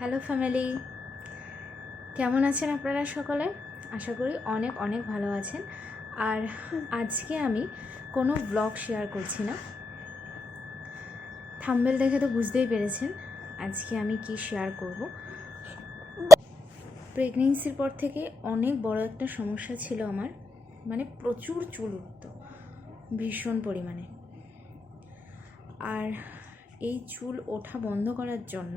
Hello family. কেমন আছেন আপনারা সকলে? আশা করি অনেক অনেক ভালো আছেন। আর আজকে আমি কোনো ব্লগ শেয়ার করছি না। থাম্বেল দেখে তো বুঝতেই পেরেছেন আজকে আমি কি শেয়ার করব। প্রেগনেন্সির পর থেকে অনেক বড় একটা সমস্যা ছিল আমার। মানে প্রচুর চুল উঠতো, ভীষণ পরিমাণে। আর এই চুল ওঠা বন্ধ করার জন্য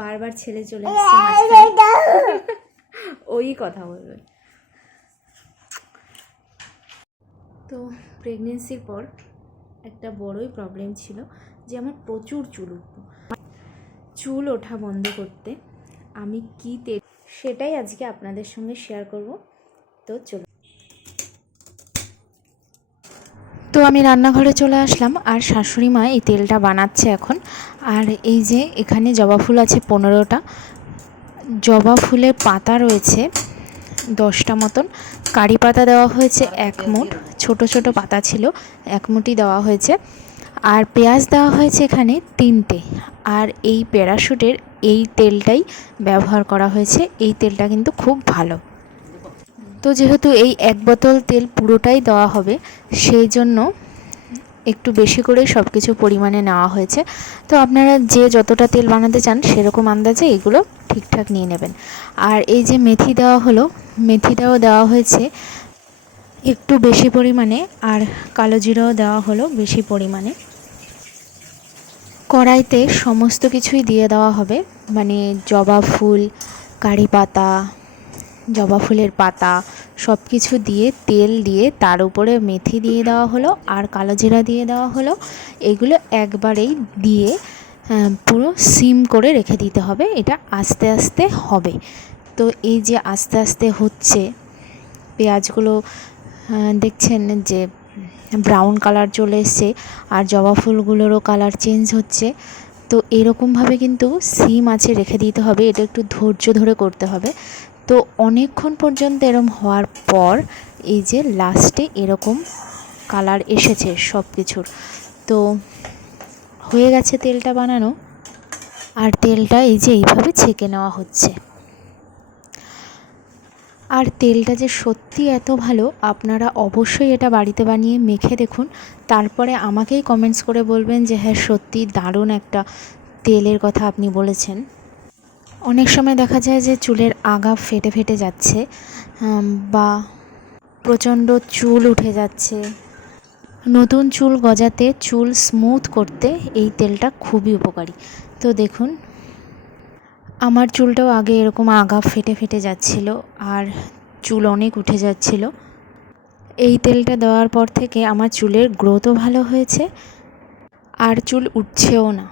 বারবার ছেলে চলে ওই কথা বলবে। তো প্রেগনেন্সির পর একটা বড়ই প্রবলেম ছিল যে আমার প্রচুর চুল উঠতো। চুল ওঠা বন্ধ করতে আমি কী তেল সেটাই আজকে আপনাদের সঙ্গে শেয়ার করব। তো চলুন। তো আমি রান্নাঘরে চলে আসলাম আর শাশুড়ি মা এই তেলটা বানাচ্ছে এখন। আর এই যে এখানে জবা ফুল আছে পনেরোটা। জবা ফুলের পাতা রয়েছে দশটা মতন। কারি পাতা দেওয়া হয়েছে এক মুঠ, ছোট ছোট পাতা ছিল, এক মুঠি দেওয়া হয়েছে। আর পেঁয়াজ দেওয়া হয়েছে এখানে তিনটে। আর এই প্যারাশুটের এই তেলটাই ব্যবহার করা হয়েছে। এই তেলটা কিন্তু খুব ভালো। তো যেহেতু এই এক বোতল তেল পুরোটাই দেওয়া হবে, সেই জন্য একটু বেশি করেই সব কিছু পরিমাণে নেওয়া হয়েছে। তো আপনারা যে যতটা তেল বানাতে চান সেরকম আন্দাজে এগুলো ঠিকঠাক নিয়ে নেবেন। আর এই যে মেথি দেওয়া হলো, মেথিটাও দেওয়া হয়েছে একটু বেশি পরিমাণে আর কালো জিরাও দেওয়া হলো বেশি পরিমাণে। কড়াইতে সমস্ত কিছুই দিয়ে দেওয়া হবে মানে জবা ফুল, কারি পাতা জবা ফুলের পাতা সব কিছু দিয়ে, তেল দিয়ে, তার উপরে মেথি দিয়ে দেওয়া হলো আর কালো জিরা দিয়ে দেওয়া হলো। এগুলো একবারেই দিয়ে পুরো সিম করে রেখে দিতে হবে। এটা আস্তে আস্তে হবে। তো এই যে আস্তে আস্তে হচ্ছে, পেঁয়াজগুলো দেখছেন যে ব্রাউন কালার চলে এসছে আর জবা ফুলগুলোরও কালার চেঞ্জ হচ্ছে। তো এরকমভাবে কিন্তু সিম আছে রেখে দিতে হবে। এটা একটু ধৈর্য ধরে করতে হবে। তো অনেকক্ষণ পর্যন্ত এরম হওয়ার পর এই যে লাস্টে এরকম কালার এসেছে সব কিছুর তো হয়ে গেছে তেলটা বানানো। আর তেলটা এই যে এইভাবে ছেঁকে নেওয়া হচ্ছে। আর তেলটা যে সত্যি এত ভালো, আপনারা অবশ্যই এটা বাড়িতে বানিয়ে মেখে দেখুন। তারপরে আমাকেই কমেন্টস করে বলবেন যে হ্যাঁ সত্যি দারুণ একটা তেলের কথা আপনি বলেছেন। অনেক সময় দেখা যায় যে চুলের আগা ফেটে ফেটে যাচ্ছে বা প্রচণ্ড চুল উঠে যাচ্ছে। নতুন চুল গজাতে চুল স্মুথ করতে এই তেলটা খুবই উপকারী। তো দেখুন, আমার চুলটাও আগে এরকম আগা ফেটে ফেটে যাচ্ছিল আর চুল অনেক উঠে যাচ্ছিল। এই তেলটা দেওয়ার পর থেকে আমার চুলের গ্রোথও ভালো হয়েছে, আর চুল উঠছেও না।